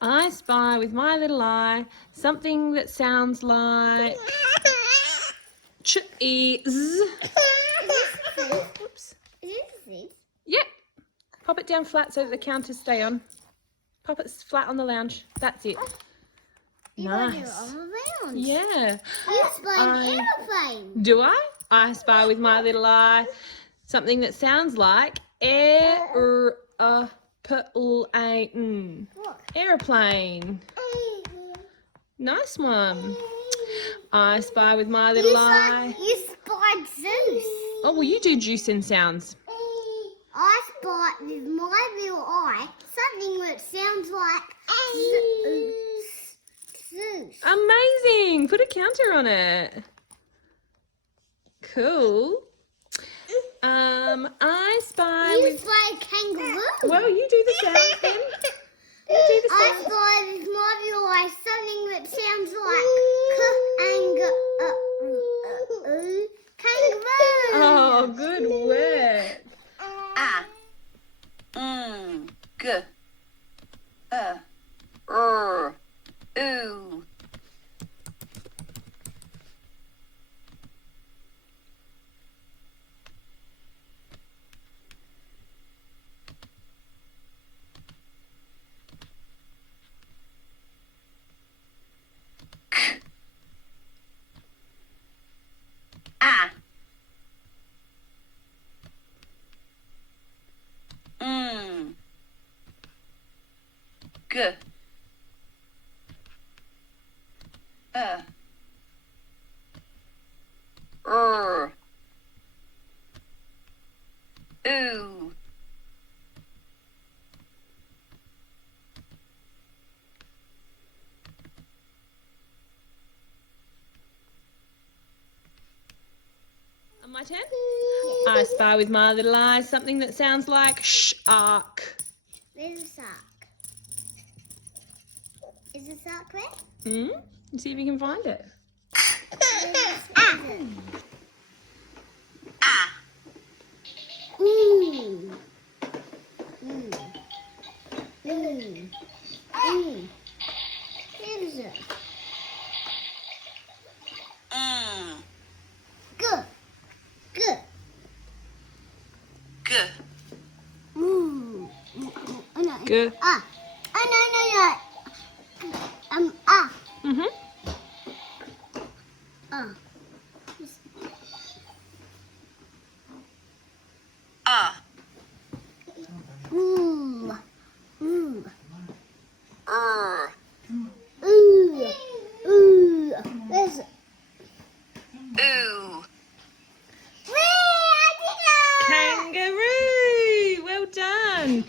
I spy with my little eye something that sounds like cheese. Oops. Is this this? Yep. Pop it down flat so that the counters stay on. Pop it flat on the lounge. That's it. You got it Nice. on the lounge. Yeah. You spy an aeroplane. Do I? I spy with my little eye something that sounds like aeroplane. What? Aeroplane. Nice one. I spy with my little eye. You spied Zeus. Oh, well, you do juice and sounds. I spot with my little eye something that sounds like Zeus. Amazing. Put a counter on it. Cool. I spy You with... spy a kangaroo. Well, you do the sounds then. You do the I sounds. spy with my little eye something that sounds like kangaroo. Oh, good work. G, ooh. G, ooh. On my turn? I spy with my little eye something that sounds like shark. There's a sock. Is the sock there? See if you can find it. Ooh. Here's it. Good. Good. G, Ooh. Oh, no. Good. Ah. Oh, no. Mm-hmm. Ooh. Ooh. r, Ooh. Ooh. There's ooh. Whee! I did it! Kangaroo! Well done.